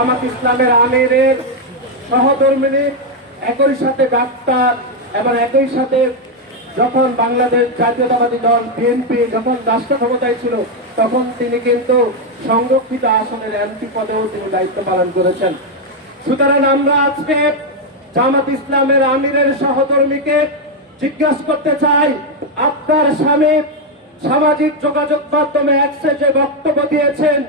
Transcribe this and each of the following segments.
জামাত ইসলামের আমিরের সহধর্মিণী, একই সাথে ডাক্তার এবং একই সাথে যখন বাংলাদেশ জাতীয়তাবাদী দল বিএনপি যখন রাষ্ট্র ক্ষমতায় ছিল তখন তিনি কিন্তু সংরক্ষিত আসনের এমপি পদেও তিনি দায়িত্ব পালন করেছেন। সুতরাং আমরা আজকে জামাত ইসলামের আমিরের সহধর্মীকে জিজ্ঞাসা করতে চাই, আপনার স্বামী সামাজিক যোগাযোগ মাধ্যমে এক্সে যে বক্তব্য দিয়েছেন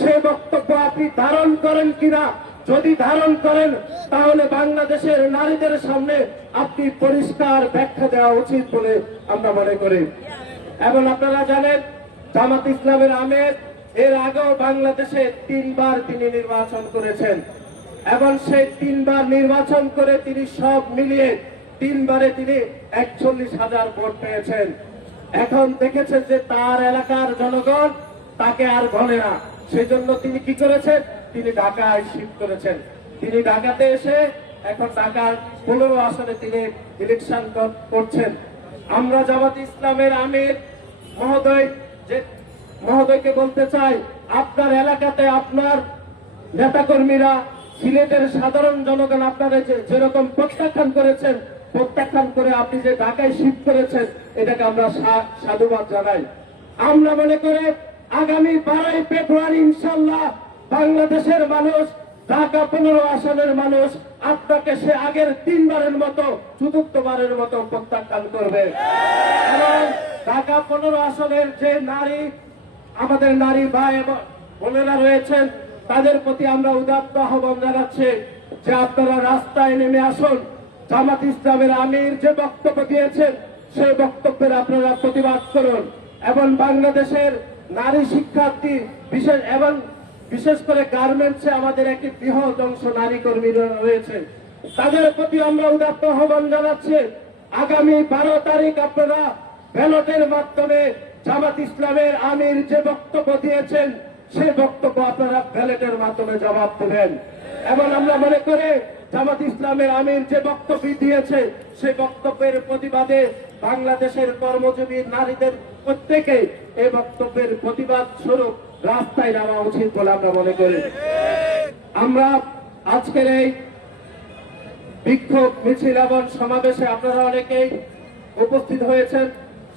সেই বক্তব্য আপনি ধারণ করেন কিনা? যদি ধারণ করেন তাহলে বাংলাদেশের নারীদের সামনে আপনি পরিষ্কার ব্যাখ্যা দেওয়া উচিত বলে আমরা মনে করি। এবং আপনারা জানেন জামাত ইসলামের আমির এর আগেও বাংলাদেশে 3 বার তিনি নির্বাচন করেছেন এবং সেই 3 বার নির্বাচন করে তিনি সব মিলিয়ে 3 বারে তিনি 41,000 ভোট পেয়েছেন। এখন দেখেছেন যে তার এলাকার জনগণ তাকে আর গণে না, সেজন্য তিনি কি করেছেন? তিনি ঢাকায় শিফট করেছেন। তিনি ঢাকাতে এসে এখন ঢাকার 15 আসনে তিনি ইলেকশন করছেন। আমরা জামাত ইসলামের আমির মহোদয়কে বলতে চাই, আপনার এলাকাতে আপনার নেতাকর্মীরা, সিলেটের সাধারণ জনগণ আপনারা যেরকম প্রত্যাখ্যান করেছেন, প্রত্যাখ্যান করে আপনি যে ঢাকায় শিফট করেছেন এটাকে আমরা সাধুবাদ জানাই। আমরা মনে করি আগামী 12 ফেব্রুয়ারি ইনশাল্লাহ বাংলাদেশের মানুষ, ঢাকা 15 আসনের মানুষ আপনাকে সে আগের 3 বারের মতো, 4র্থবারের মতো প্রত্যাখ্যান করবে। এবং ঢাকা 15 আসনের যে নারী, আমাদের নারী ভাই এবং বোনেরা রয়েছেন তাদের প্রতি আমরা উদাত্ত আহ্বান জানাচ্ছি যে আপনারা রাস্তায় নেমে আসুন। জামাত ইসলামের আমির যে বক্তব্য দিয়েছেন সেই বক্তব্যের আপনারা প্রতিবাদ করুন। এবং বাংলাদেশের নারী শিক্ষার্থী বিশেষ করে গার্মেন্টসে আমাদের একটি বৃহৎ অংশ নারী কর্মী রয়েছে, তাদের প্রতি আমরা উদাত্ত আহ্বান জানাচ্ছি আগামী 12 তারিখ আপনারা ব্যালটের মাধ্যমে জামাত ইসলামের আমির যে বক্তব্য দিয়েছেন সেই বক্তব্য আপনারা ব্যালটের মাধ্যমে জবাব দেবেন। এবং আমরা মনে করি জামাত ইসলামের আমির যে বক্তব্য দিয়েছে সেই বক্তব্যের প্রতিবাদে বাংলাদেশের কর্মজীবী নারীদের প্রত্যেকে এই বক্তব্যের প্রতিবাদ স্বরূপ রাস্তায় নামা উচিত বলে আমরা মনে করি। আমরা আজকের এই বিক্ষোভ মিছিল এবং সমাবেশে আপনারা অনেকেই উপস্থিত হয়েছেন,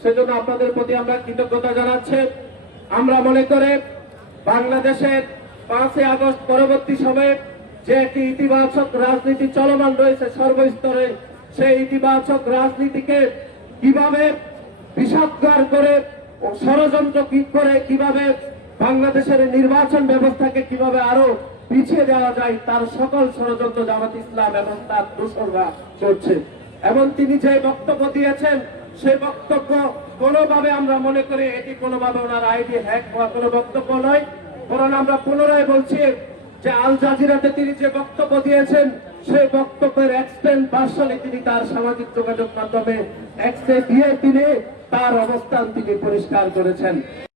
সেজন্য আপনাদের প্রতি আমরা কৃতজ্ঞতা জানাচ্ছি। আমরা মনে করি বাংলাদেশের 5 আগস্ট পরবর্তী সময়ে যে একটি ইতিবাচক রাজনীতি চলমান রয়েছে সর্বস্তরে, সেই ইতিবাচক রাজনীতিকে কিভাবে বিষাদগার করে ও ষড়যন্ত্র করে কিভাবে বাংলাদেশের নির্বাচন ব্যবস্থাকে কিভাবে আরো পিছিয়ে দেওয়া যায় তার সকল ষড়যন্ত্র জামাত ইসলাম এবং তার দোসররা করছে। এবং তিনি যে বক্তব্য দিয়েছেন সেই বক্তব্য কোনোভাবে আমরা মনে করি এটি কোনোভাবে ওনার আইডি হ্যাক হওয়া কোনো বক্তব্য নয়, বরং আমরা পুনরায় বলছি যে আল জাজিরাতে তিনি যে বক্তব্য দিয়েছেন সেই বক্তব্যের এক্সটেন্ড ভার্সনে তিনি তার সামাজিক যোগাযোগ মাধ্যমে এক্সে দিয়ে তিনি তার অবস্থান তিনি পরিষ্কার করেছেন।